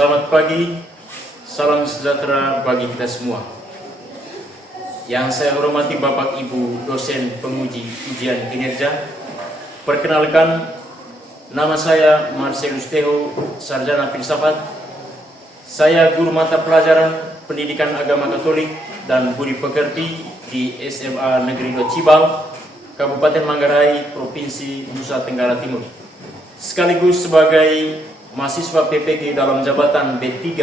Selamat pagi, salam sejahtera bagi kita semua. Yang saya hormati Bapak Ibu dosen penguji ujian kinerja. Perkenalkan, nama saya Marcelus Teho, Sarjana Filsafat. Saya guru mata pelajaran Pendidikan Agama Katolik dan Budi Pekerti di SMA Negeri 2 Cibal, Kabupaten Manggarai, Provinsi Nusa Tenggara Timur. Sekaligus sebagai mahasiswa PPG dalam jabatan B3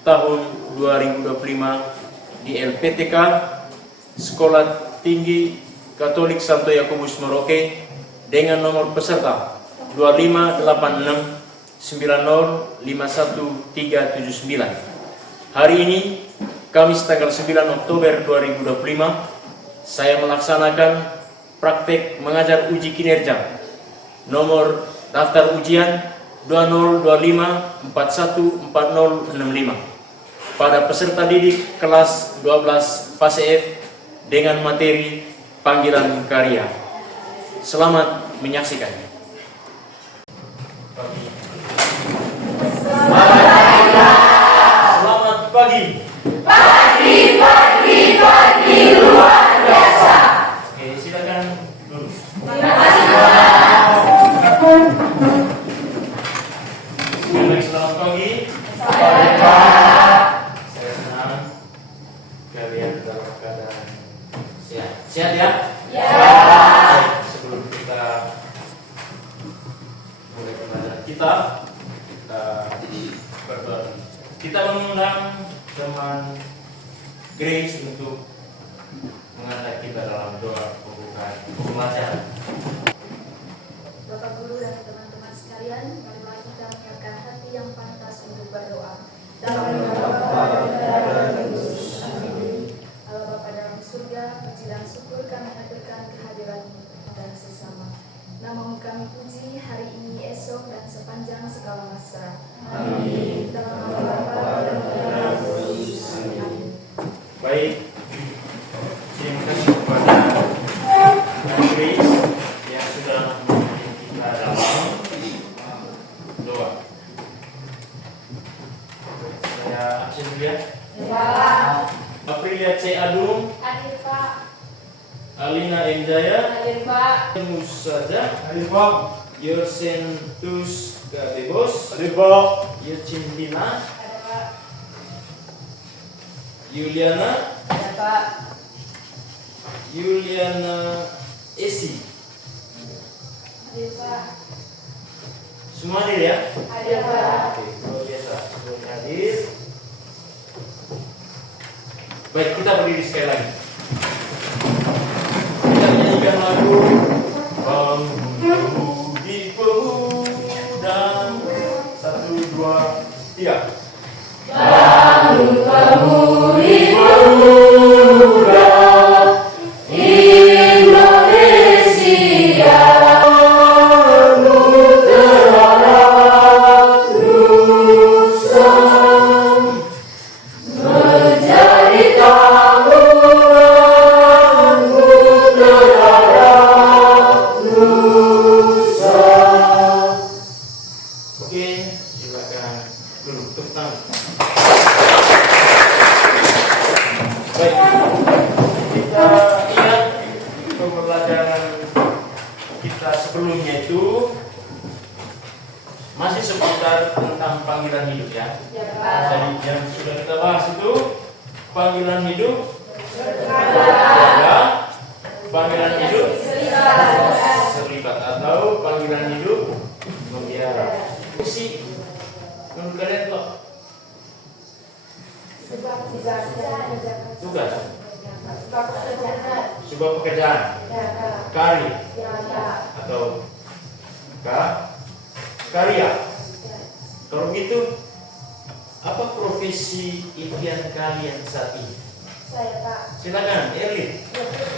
tahun 2025 di LPTK Sekolah Tinggi Katolik Santo Yakobus Merauke dengan nomor peserta 25869051379. Hari ini, Kamis tanggal 9 Oktober 2025, saya melaksanakan praktek mengajar uji kinerja nomor daftar ujian 2025414065 pada peserta didik kelas 12 fase F dengan materi panggilan karya. Selamat menyaksikan. Selamat pagi. Pagi luar biasa. Oke, silakan dulu. Terima kasih. Selamat pagi. Saya senang kalian dalam keadaan sehat. Sehat ya? Ya. Sebelum kita mulai pembelajaran kita berdoa. Kita mengundang teman Grace untuk mengantar kita dalam doa pembukaan pembelajaran. Bapak Guru dan teman-teman sekalian, marilah kita menyiapkan hati yang pantas untuk berdoa. Dalam nama Bapa dan Yesus. Amin. Allah Bapa dalam surga, puji dan syukur kami haturkan kehadiran-Mu dan sesama. Namamu kami puji hari ini, esok, dan sepanjang segala masa. Amin. Dalam nama Bapa dan Yesus. Amin. Baik, terima kasih kepada Grace yang sudah memimpin kita dalam doa. Saya absen dulu ya. Aprilia C. Adung, Hadir Pak. Alina M. Jaya, Hadir Pak. Musaja, Hadir Pak. Yorsentus Gabebos, Hadir Pak. Yucintina, Ada Pak. Yuliana, Ada Pak. Yuliana Esi. Hadir Pak. Semua hadir ya? Hadir Pak. Oke, luar biasa. Semuanya hadir. Baik, kita berdiri sekali lagi. Kita nyanyikan lagu Pemudi Pemuda. 1, 2, 3. Bangun pemudi pemuda Indonesia, terhadap Nusa, menjadi tanggunganmu terhadap Nusa. Oke, silakan duduk. Tepuk tangan. Baik, kita ingat pembelajaran kita sebelumnya itu masih seputar tentang panggilan hidup ya. Jadi yang sudah kita bahas itu panggilan hidup ya, panggilan hidup serlibat atau panggilan hidup membiara. Fungsi menurut kalian kok? Tugas, sebuah pekerjaan, karya atau karya. Kalau begitu, apa profesi impian kalian saat ini? Saya Pak, Silakan, Erlin.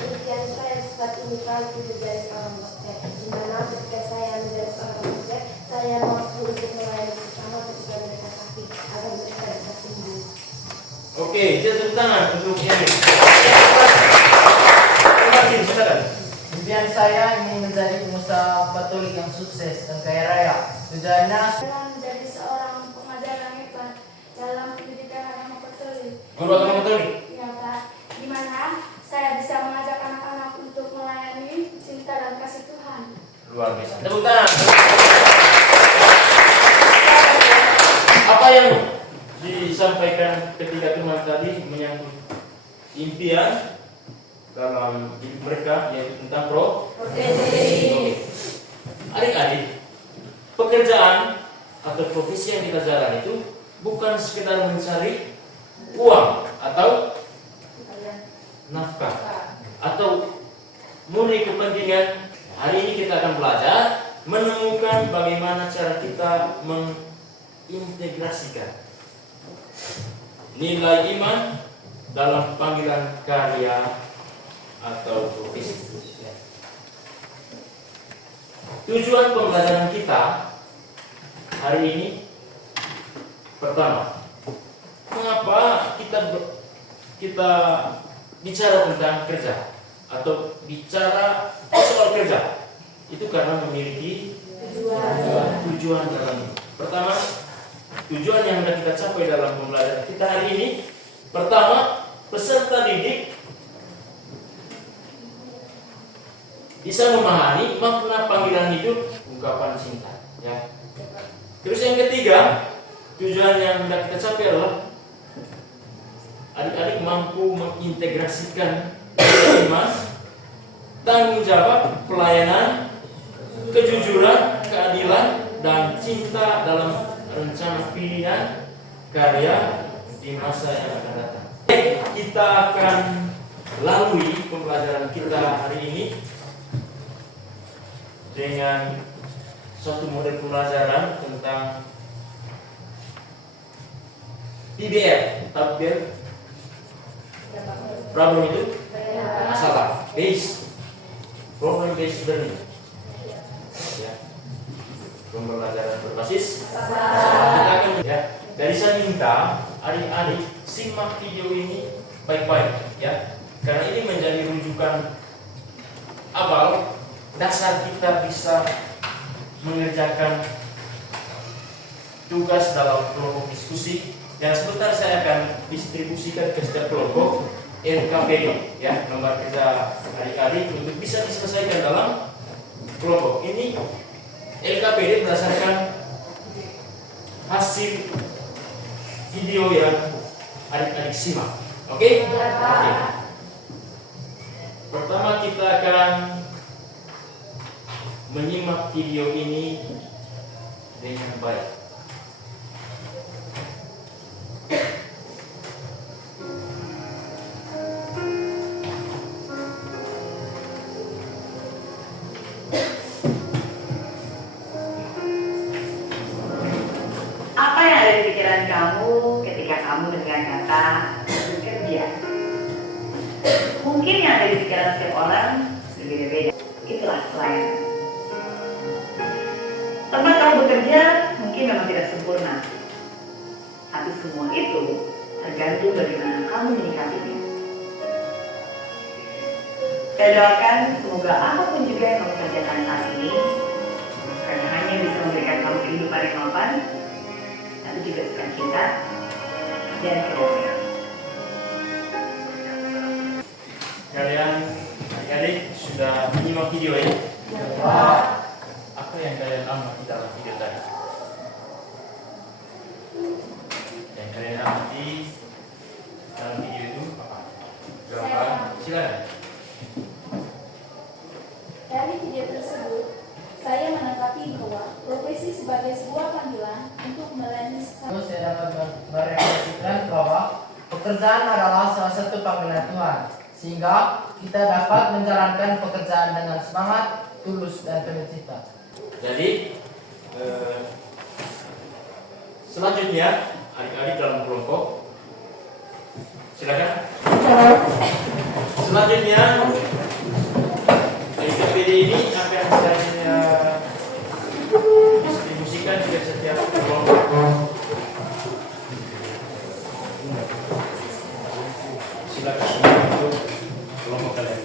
impian saya saat ini Pak itu menjadi seorang dokter. Di mana ketika saya menjadi seorang dokter, saya mampu untuk melayani sesama ketika mereka sakit agar mereka bisa sembuh. Oke, kita tepuk tangan untuk Erlin. Silakan. Impian saya ingin menjadi pengusaha Katolik yang sukses dan kaya raya. Tujuannya Dalam menjadi seorang pengajar yang hebat Guru atau metode? Ya Pak, gimana saya bisa mengajak anak-anak untuk melayani cinta dan kasih Tuhan? Luar biasa. Tepuk tangan. Apa yang disampaikan ketika teman tadi menyangkut impian dalam hidup mereka, yaitu tentang profesi. Adik-adik, pekerjaan atau profesi yang kita jalani itu bukan sekedar mencari uang atau nafkah atau murni kepentingan. Hari ini kita akan belajar menemukan bagaimana cara kita mengintegrasikan nilai iman dalam panggilan karya atau profesi. Tujuan pembelajaran kita hari ini, pertama, mengapa kita bicara tentang kerja atau bicara soal kerja? Itu karena memiliki tujuan dalam hidup. Pertama, tujuan yang hendak kita capai dalam pembelajaran kita hari ini, pertama, peserta didik bisa memahami makna panggilan hidup, ungkapan cinta. Ya. Terus yang ketiga, tujuan yang hendak kita capai adalah adik-adik mampu mengintegrasikan iman, tanggung jawab, pelayanan, kejujuran, keadilan, dan cinta dalam rencana pilihan karya di masa yang akan datang. Kita akan lalui pembelajaran kita hari ini dengan suatu model pembelajaran tentang PBL, problem itu masalah, problem based learning. Ya. Pembelajaran berbasis kita akan dari saya minta adik-adik simak video ini baik-baik ya, karena ini menjadi rujukan awal dasar kita bisa mengerjakan tugas dalam kelompok diskusi yang sebentar saya akan distribusikan ke setiap kelompok LKPD ya, nomor kerja adik-adik untuk bisa diselesaikan dalam kelompok. Ini LKPD berdasarkan hasil video yang adik-adik simak. Oke? Oke. Pertama kita akan menyimak video ini dengan baik. Apa yang ada di pikiran kamu ketika kamu dengar kata bekerja? Mungkin yang ada di pikiran setiap orang berbeda-beda. Itulah pelayanan. Tempat kamu bekerja mungkin memang tidak sempurna, tapi semua itu tergantung bagaimana kamu menyikapinya. Saya doakan semoga apapun juga yang kamu kerjakan saat ini bukan hanya bisa memberikan kamu kehidupan yang mapan, tapi juga sukacita dan kedamaian. Kalian adik-adik sudah menyimak video ya? Apa yang kalian amati dalam video tadi? Yang kalian amati dalam video itu apa? Gambar, silakan. Dari video tersebut, saya menanggapi bahwa profesi sebagai sebuah panggilan untuk melayani sesama. Terus saya dapat merefleksikan bahwa pekerjaan adalah salah satu panggilan Tuhan, sehingga kita dapat menjalankan pekerjaan dengan semangat, tulus, dan penuh cita. Jadi selanjutnya adik-adik dalam kelompok silakan. Selanjutnya LKPD ini akan saya distribusikan ke setiap kelompok. Silakan untuk kelompok kalian.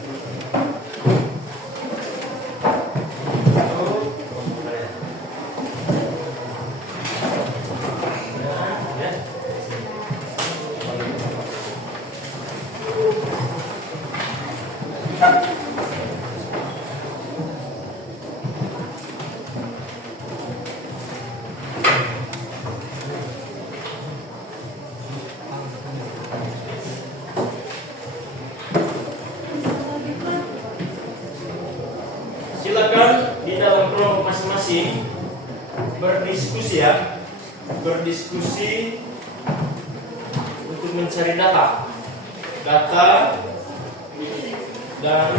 Silakan di dalam kelompok masing-masing berdiskusi ya, berdiskusi untuk mencari data dan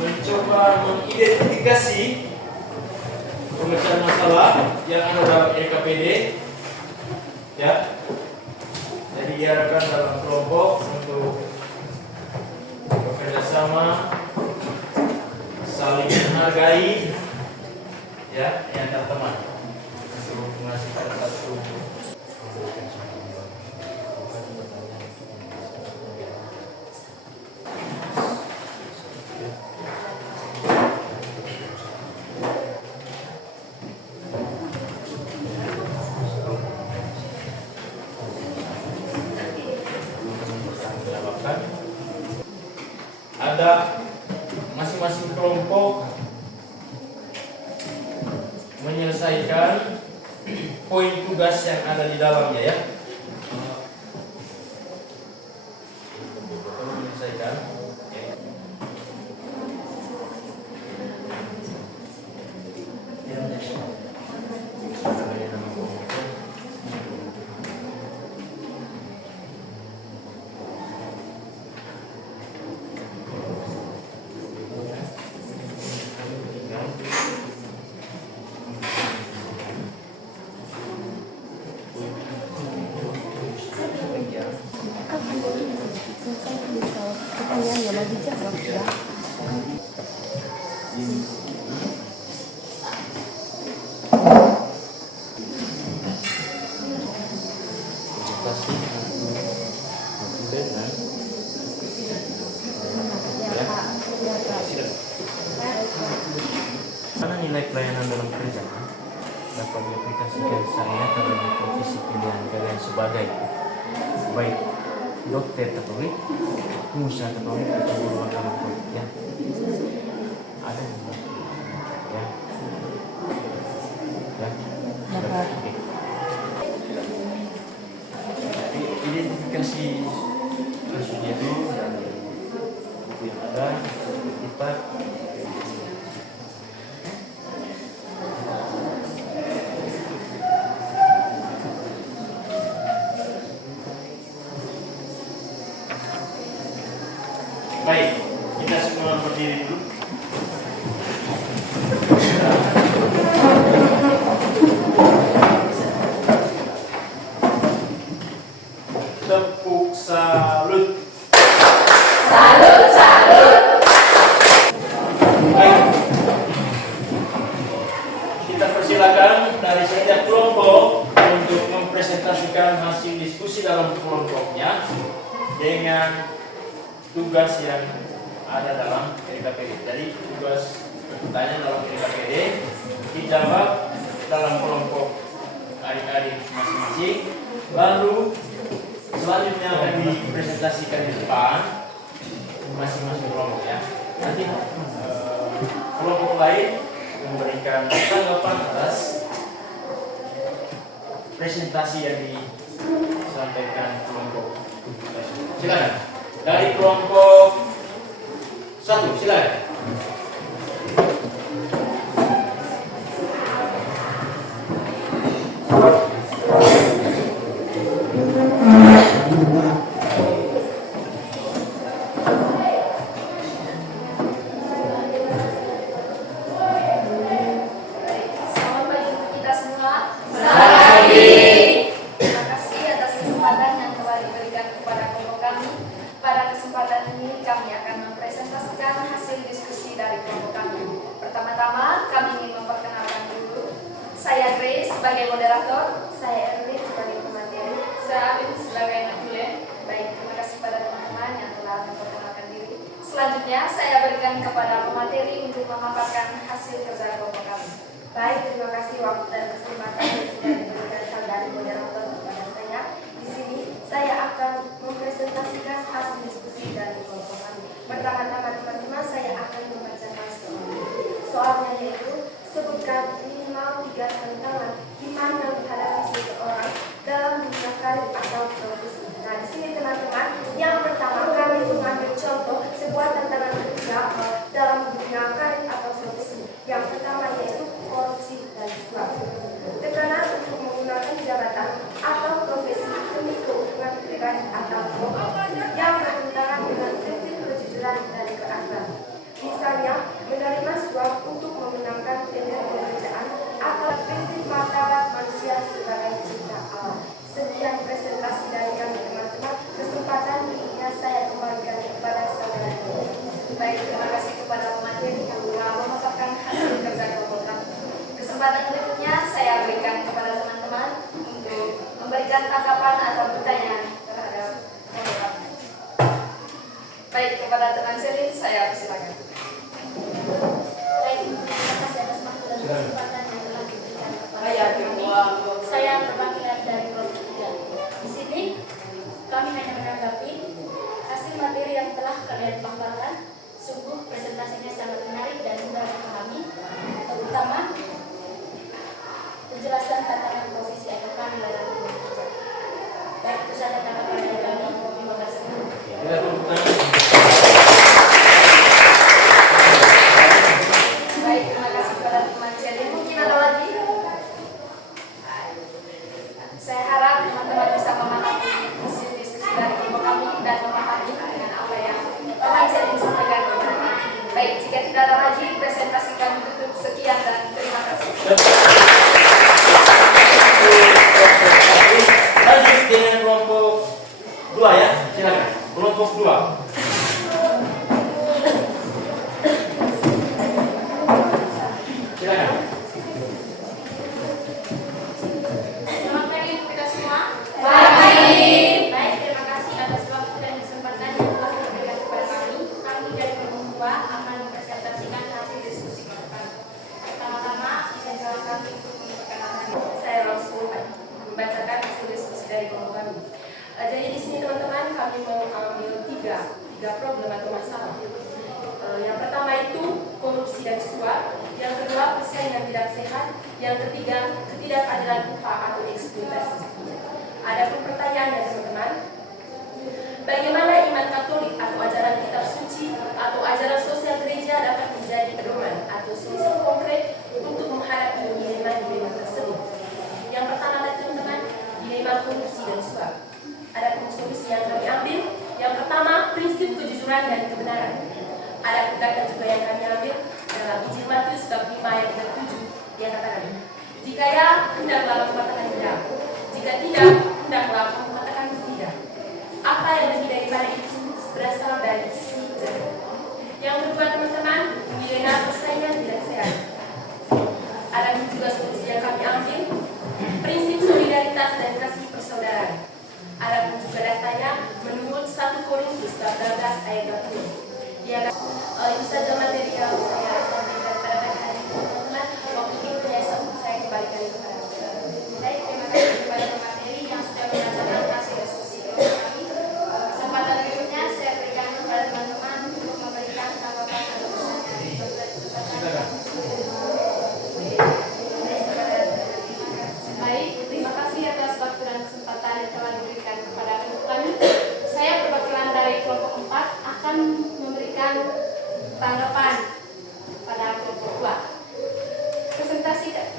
mencoba mengidentifikasi pemecahan masalah yang ada dalam LKPD ya. Jadi diharapkan dalam kelompok untuk bekerja sama, saling menghargai ya, yang teman untuk menghasilkan satu ada masing-masing kelompok menyelesaikan poin tugas yang ada di dalamnya ya. Menyelesaikan. Mana nilai pelayanan dalam kerja dapat diaplikasikan saya terhadap profesi pilihan kalian sebagai baik dokter Katolik, pengusaha Katolik atau guru agama Katolik ya. Ada ya. Ya. Oke. Identifikasi kasusnya itu dan buku yang ada kita baik, kita semua berdiri dulu. Tepuk salut. Salut, salut. Baik. Kita persilakan dari setiap kelompok untuk mempresentasikan hasil diskusi dalam kelompoknya dengan tugas yang ada dalam LKPD. Jadi tugas pertanyaan dalam LKPD dijawab dalam kelompok adik-adik masing-masing. Lalu selanjutnya akan dipresentasikan di depan masing-masing kelompok ya. Nanti kelompok lain memberikan tanggapan atas presentasi yang disampaikan kelompok. Silakan. Dari kelompok 1, silakan. Selamat pagi untuk kita semua. Selamat pagi. Terima kasih atas kesempatan yang telah diberikan kepada kelompok kami. Pada kesempatan ini kami akan mempresentasikan hasil diskusi dari kelompok kami. Pertama-tama kami ingin memperkenalkan dulu. Saya Grace sebagai moderator. Saya Erwin sebagai pemateri. Saya Alin sebagai Najulen. Baik, terima kasih pada teman-teman yang telah memperkenalkan diri. Selanjutnya saya berikan kepada pemateri untuk memaparkan hasil kerja kelompok kami. Baik, terima kasih waktu dan kesempatan yang sudah diberikan saudari moderator kepada saya. Di sini saya akan mempresentasikan hasil diskusi dari kelompok kami. Pertama-tama teman-teman saya akan membacakan soal. Soalnya yaitu sebutkan minimal 3 tantangan iman yang dihadapi seseorang dalam dunia karir atau profesi. Nah di sini teman-teman, yang pertama kami mengambil contoh sebuah tantangan kerja dalam dunia karir atau profesi. Yang pertama yaitu korupsi dan suap. Tekanan untuk menggunakan jabatan atau profesi demi keuntungan pribadi atau kelompok yang bertentangan dengan prinsip kejujuran dan keadilan. Misalnya, menerima suap untuk memenangkan tender pekerjaan atau prinsip martabat manusia sebagai cinta alam. Sekian presentasi dari kami teman-teman. Kesempatan berikutnya saya kembalikan kepada saudara. Baik, terima kasih kepada pemateri yang telah memaparkan hasil kerja kelompok kami. Kesempatan berikutnya saya berikan kepada teman-teman untuk memberikan tanggapan atau pertanyaan terhadap kelompok kami. Baik, kepada teman Selin saya persilakan. Baik, terima kasih atas waktu dan kesempatan yang telah diberikan kepada kami. Saya perwakilan dari kelompok 3. Di sini kami hanya menanggapi hasil materi yang telah kalian paparkan. Sungguh presentasinya sangat menarik dan mudah dipahami, terutama penjelasan tantangan profesi atau karir dalam dunia kerja. Baik, itu saja tanggapan dari kami. Terima kasih. Baik, terima kasih kepada teman Selin. Mungkin ada lagi? Saya harap teman-teman bisa memahami hasil diskusi dari kelompok kami dan memahami dengan apa yang teman Selin sampaikan kepada kami. Baik, jika tidak ada lagi, presentasi kami tutup. Sekian dan terima kasih. Lanjut dengan kelompok 2 ya, silakan. Kelompok 2. Silakan. Selamat pagi untuk kita semua. Pagi. Baik, terima kasih atas waktu dan kesempatan yang telah diberikan kepada kami. Kami dari kelompok 2 akan mempresentasikan hasil diskusi kelompok kami. Pertama-tama, izinkan kami untuk memperkenalkan. Saya langsung membacakan hasil diskusi dari kelompok kami. Jadi di sini teman-teman kami mau ambil tiga problem atau masalah. Yang pertama itu korupsi dan suap, yang kedua persaingan tidak sehat, yang ketiga ketidakadilan upah atau eksploitasi. Adapun pertanyaannya teman-teman, bagaimana iman Katolik atau ajaran kitab suci atau ajaran sosial gereja dapat menjadi pedoman atau solusi konkret untuk menghadapi dilema-dilema tersebut? Yang pertama teman-teman, dilema korupsi dan suap. Ada solusi yang kami ambil. Yang pertama, prinsip kejujuran dan kebenaran. Ada tindakan juga yang kami ambil dalam Injil Matius bab 5 ayat 7. Dia katakan, jika ya, hendaklah kamu katakan ya. Jika tidak, hendaklah kamu katakan tidak. Apa yang lebih daripada itu berasal dari si jahat. Yang kedua teman-teman, milenial persaingan tidak sehat. Ada juga solusi yang kami ambil, prinsip solidaritas dan kasih persaudaraan. Ada pun juga datanya menurut 1 Korintus 12 ayat 20. Dia itu saja materi yang saya sampaikan pada hari ini teman-teman. Waktu berikutnya saya kembalikan kepada Baik, terima kasih kepada pemateri yang sudah membacakan hasil diskusi kelompok kami. Kesempatan berikutnya saya berikan kepada teman-teman untuk memberikan tanggapan atau pertanyaan. Baik, terima kasih atas waktu dan kesempatan yang telah diberikan kepada kami. Saya perwakilan dari kelompok 4 akan memberikan tanggapan pada kelompok 2.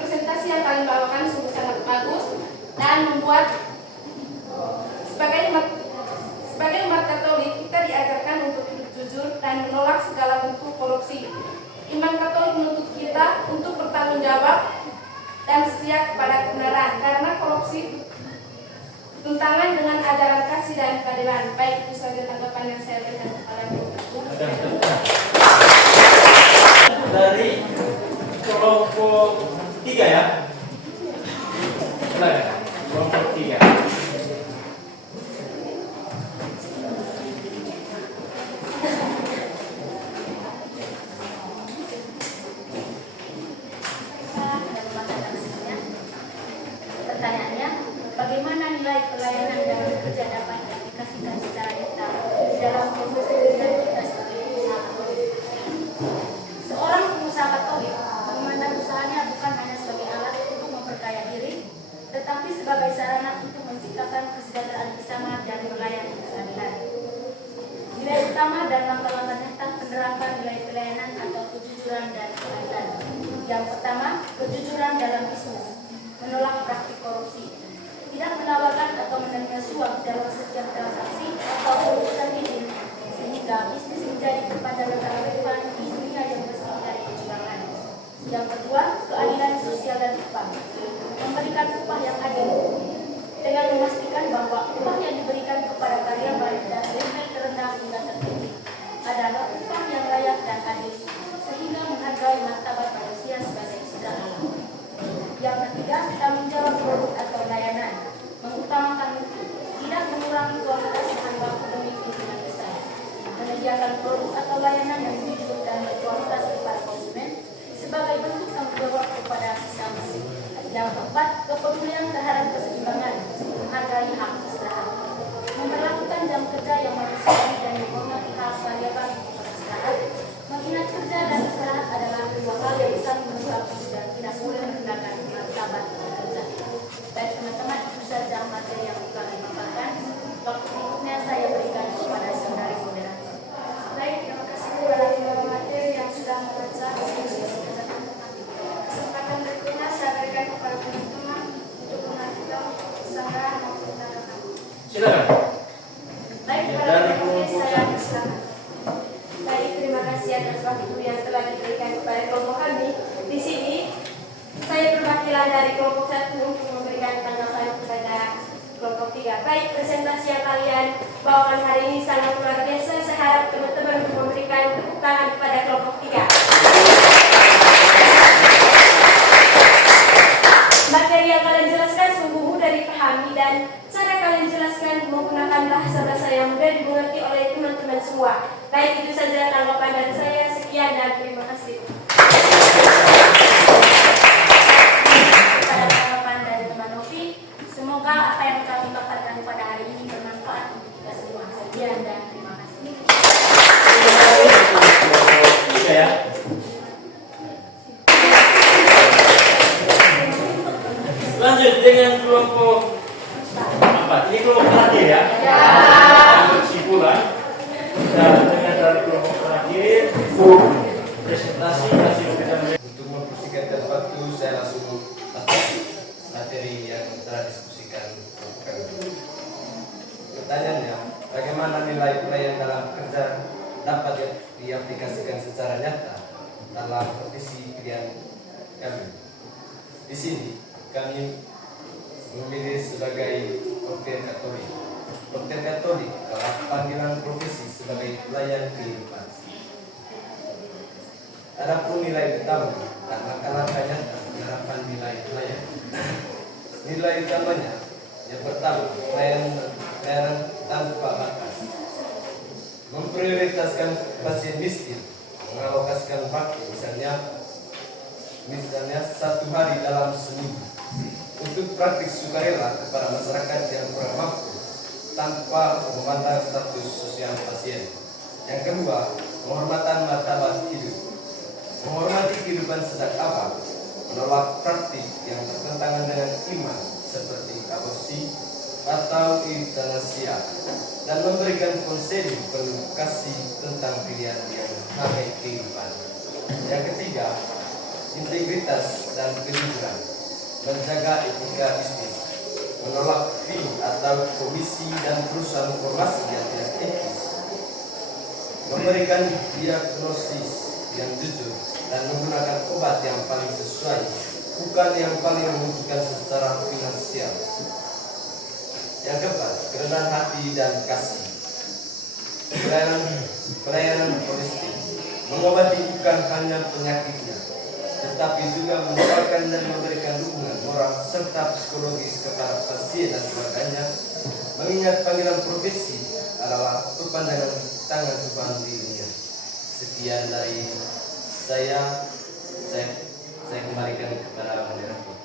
Presentasi yang kalian bawakan sungguh sangat bagus dan membuat sebagai umat Katolik kita diajarkan untuk hidup jujur dan menolak segala bentuk korupsi. Iman Katolik menuntut kita untuk bertanggung jawab dan setia kepada kebenaran karena korupsi tentangan dengan ajaran kasih dan keadilan. Baik, itu saja tanggapan yang saya berikan kepada Dari kelompok 3 ya. Silakan. Kelompok 3. Pertanyaannya, bagaimana nilai pelayanan dalam kerja dapat diaplikasikan secara nyata dalam profesi kerja kita sebagai kejujuran dalam bisnis, menolak praktik korupsi, tidak menawarkan atau menerima suap dalam setiap transaksi atau urusan izin, sehingga bisnis menjadi kepada negara depan di dunia yang bersih dari kecurangan. Yang kedua, keadilan sosial dan upah, memberikan upah yang adil, dengan memastikan bahwa upah yang diberikan kepada karyawan dan level terendah hingga tertinggi adalah upah yang layak dan adil, sehingga menghargai martabat manusia sebagai cipta alam. Yang ketiga, tanggung jawab produk atau layanan, mengutamakan mutu, tidak mengurangi kualitas bahan baku demi keuntungan besar, menyediakan produk atau layanan yang jujur dan berkualitas kepada konsumen sebagai bentuk tanggung jawab kepada sesama. Yang keempat, kepedulian terhadap keseimbangan, menghargai hak istirahat, memperlakukan jam kerja yang manusiawi dan menghormati hak karyawan untuk istirahat. Mengingat kerja dan istirahat adalah dua hal yang saling melengkapi dan tidak boleh merendahkan martabat pekerja. Baik teman-teman, itu saja materi yang kami paparkan. Waktu berikutnya saya berikan kepada saudari moderator. Baik, terima kasih kepada pembawa materi yang sudah membaca kesempatan berikutnya saya berikan kepada teman-teman untuk mengajukan kesanggahan maupun tanggapan. Silakan. Baik, kepada teman-teman saya persilakan. Baik, terima kasih atas waktu yang telah diberikan kepada kelompok kami. Di sini saya perwakilan dari kelompok 1 untuk memberikan tanggapan kepada kelompok 3. Baik, presentasi yang kalian bawakan hari ini sangat luar biasa. Saya harap teman-teman untuk memberikan tepuk tangan kepada kelompok 3. Materi yang kalian jelaskan sungguh mudah dipahami dan cara kalian jelaskan menggunakan bahasa-bahasa yang mudah dimengerti oleh teman-teman semua. Baik, itu saja tanggapan dari saya. Sekian dan terima kasih. Pada tanggapan dari teman Novi, semoga apa yang kami paparkan pada hari ini bermanfaat untuk kita semua. Sekian dan terima kasih. Ya. Lanjut dengan kelompok 4. Ini kelompok terakhir ya. Untuk kesimpulan. Dan dengan dari kelompok terakhir presentasi hasil kita. Untuk mempersingkat waktu, saya langsung atas materi yang telah diskusikan. Pertanyaannya, bagaimana nilai pelayan dalam kerja dapat diaplikasikan secara nyata dalam profesi pilihan kami? Di sini kami memilih sebagai portir Katolik. Portir Katolik adalah panggilan profesi sebagai pelayan kehidupan. Adapun nilai utama dan langkah-langkah nyata penerapan nilai pelayan. Nilai utamanya yang pertama, pelayanan tanpa batas. Memprioritaskan pasien miskin, mengalokasikan waktu misalnya 1 hari dalam seminggu untuk praktik sukarela kepada masyarakat yang kurang mampu tanpa memandang status sosial pasien. Yang kedua, penghormatan martabat hidup, menghormati kehidupan sejak awal, menolak praktik yang bertentangan dengan iman seperti aborsi atau euthanasia, dan memberikan konseling penuh kasih tentang pilihan yang namanya kehidupan. Yang ketiga, integritas dan kejujuran, menjaga etika bisnis, menolak fee atau komisi dan perusahaan informasi yang tidak etis, memberikan diagnosis yang jujur dan menggunakan obat yang paling sesuai, bukan yang paling menguntungkan secara finansial. Yang keempat, kerendahan hati dan kasih, pelayanan holistik, mengobati bukan hanya penyakitnya, tetapi juga menawarkan dan memberikan dukungan moral serta psikologis kepada pasien dan keluarganya, mengingat panggilan profesi adalah pemandangan tangan Tuhan di dunia. Sekian dari saya kembalikan kepada moderator.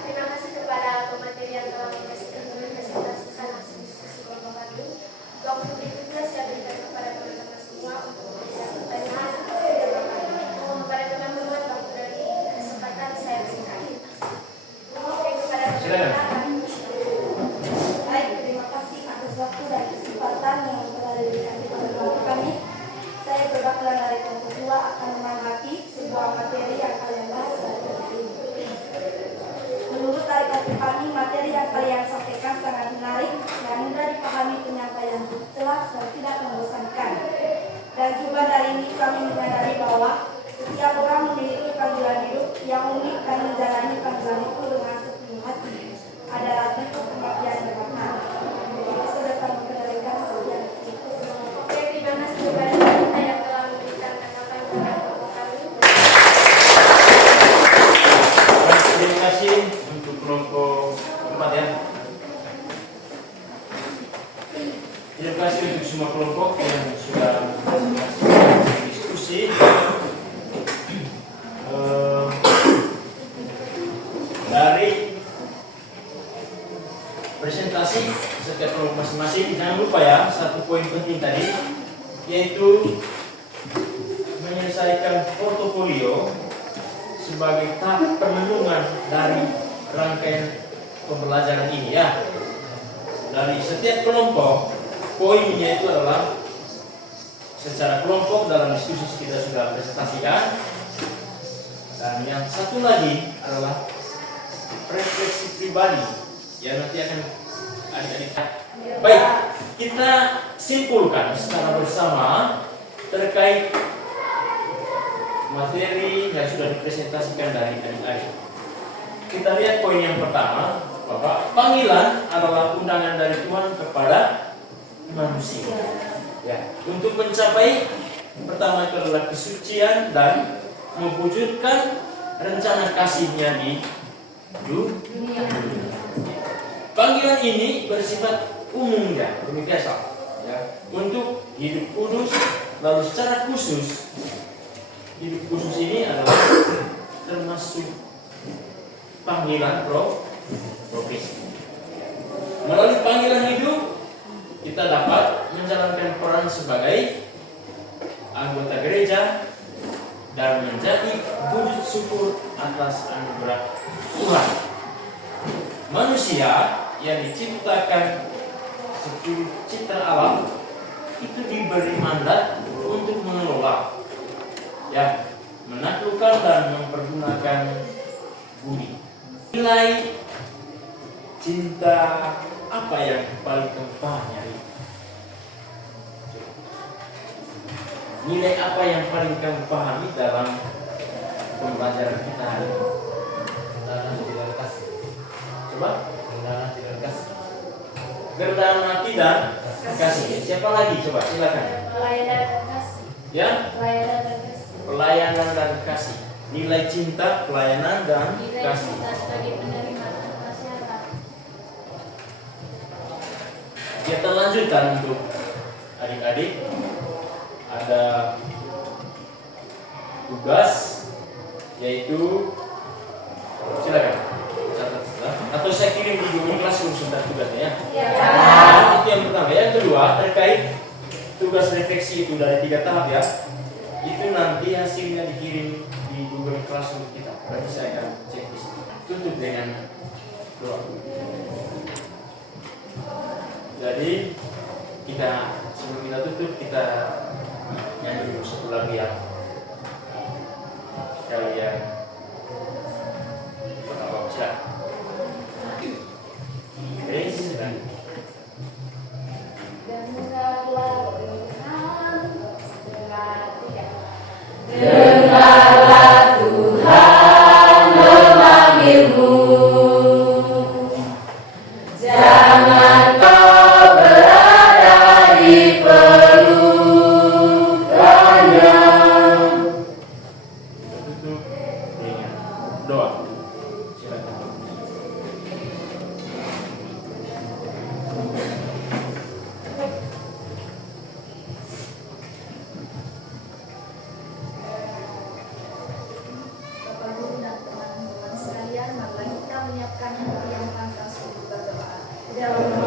Terima kasih kepada pemateri yang telah mempresentasikan hasil diskusi kelompok kami. Waktu berikutnya saya berikan kepada teman-teman semua untuk memberikan pertanyaan atau jawaban. Kepada teman-teman, waktu dari kesempatan saya berikan. Oke, kepada teman-teman. Baik, terima kasih atas waktu dan kesempatan yang telah diberikan kepada kelompok kami. Saya perwakilan dari kelompok 2 akan menanggapi sebuah materi yang kalian bahas pada hari ini. ini kami menyadari bahwa setiap orang memiliki panggilan hidup yang unik dan menjalani panggilan itu dengan sepenuh hati adalah bentuk pengabdian bermakna. Itu sudah kami kendalikan sekian detik. Oke, terima kasih kepada kita yang telah memberikan tanggapan kepada kelompok kami. Terima kasih untuk kelompok 4 ya. Terima kasih untuk semua kelompok yang sudah diskusi. Dari presentasi setiap kelompok masing-masing, jangan lupa ya, satu poin penting tadi yaitu menyelesaikan portofolio sebagai tahap penenungan dari rangkaian pembelajaran ini ya. Dari setiap kelompok, poinnya itu adalah secara kelompok dalam diskusi kita sudah presentasikan. Dan yang satu lagi adalah refleksi pribadi yang nanti akan adik-adik. Baik, kita simpulkan secara bersama terkait materi yang sudah dipresentasikan dari adik-adik. Kita lihat poin yang pertama, bahwa panggilan adalah undangan dari Tuhan kepada manusia. Ya, untuk mencapai pertama itu adalah kesucian dan mewujudkan rencana kasihnya di dunia. Panggilan ini bersifat umum ya, universal. Ya, untuk hidup kudus, lalu secara khusus hidup khusus ini adalah termasuk panggilan profesi. Melalui panggilan hidup kita dapat menjalankan peran sebagai anggota gereja dan menjadi wujud syukur atas anugerah Tuhan. Manusia yang diciptakan seluruh cipta alam itu diberi mandat untuk mengelola, ya, menaklukkan dan mempergunakan bumi. Nilai cinta apa yang paling kamu nyari? Nilai apa yang paling kamu pahami dalam pembelajaran kita hari ini? Gerdanan tidak kasih. Coba. Gerdanan tidak kasih. Gerdanan hati dan kasih. Siapa lagi? Coba silakan. Pelayanan dan kasih. Ya, Pelayanan dan kasih. pelayanan dan kasih. Nilai cinta, pelayanan dan Nilai kasih. cinta sebagai penerima dan masyarakat. Kita lanjutkan untuk adik-adik. Ada tugas yaitu silakan catat atau saya kirim di Google Classroom sebentar tugasnya ya. Itu yang pertama. Yang kedua terkait tugas refleksi itu dari 3 tahap ya. Itu nanti hasilnya dikirim di Google Classroom kita. Berarti saya akan cek di sini. Tutup dengan doa. Jadi kita sebelum kita tutup kita nyanyi dulu satu lagu yang kalian pernah baca. Oke, silakan. Dengarlah Tuhan, dengarlah Tuhan. Dengarlah Tuhan memanggilmu. Jangan kau berada di pelukannya. Tutup dengan doa. Silakan. Bapak Guru dan teman-teman sekalian, marilah kita menyiapkan hati yang pantas untuk berdoa. Dalam